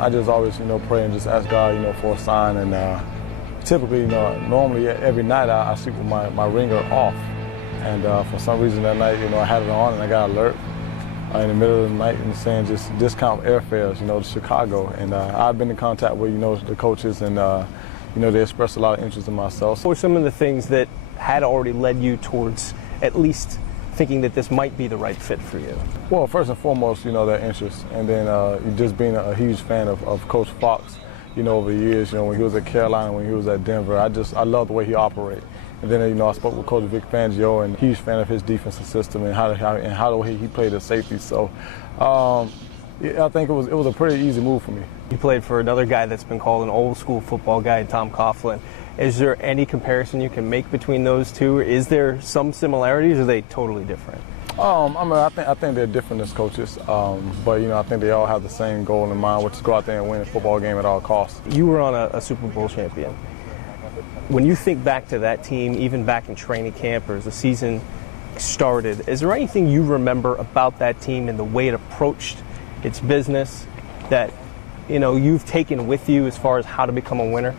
I just always, pray and just ask God, for a sign. And typically, normally every night I sleep with my ringer off. And for some reason that night, I had it on and I got an alert in the middle of the night and saying just discount airfares, to Chicago. And I've been in contact with, the coaches and, they expressed a lot of interest in myself. What were some of the things that had already led you towards at least thinking that this might be the right fit for you? Well, first and foremost, their interest. And then just being a huge fan of Coach Fox, over the years, when he was at Carolina, when he was at Denver. I love the way he operates. And then, I spoke with Coach Vic Fangio, and huge fan of his defensive system and how the way he played as safety. So, I think it was a pretty easy move for me. You played for another guy that's been called an old school football guy, Tom Coughlin. Is there any comparison you can make between those two? Is there some similarities, or are they totally different? I think they're different as coaches, but I think they all have the same goal in mind, which is go out there and win a football game at all costs. You were on a Super Bowl champion. When you think back to that team, even back in training camp or as the season started, is there anything you remember about that team and the way it approached its business that you've taken with you as far as how to become a winner?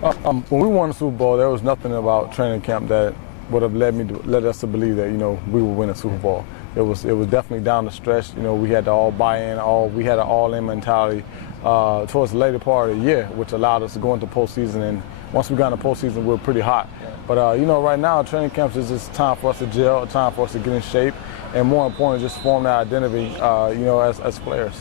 When we won the Super Bowl, there was nothing about training camp that would have led us to believe that we would win a Super Bowl. It was definitely down the stretch. We had to all buy in. We had an all-in mentality towards the later part of the year, which allowed us to go into postseason. And once we got into postseason, we were pretty hot. But right now, training camps is just time for us to gel, time for us to get in shape, and more importantly, just form that identity, as players.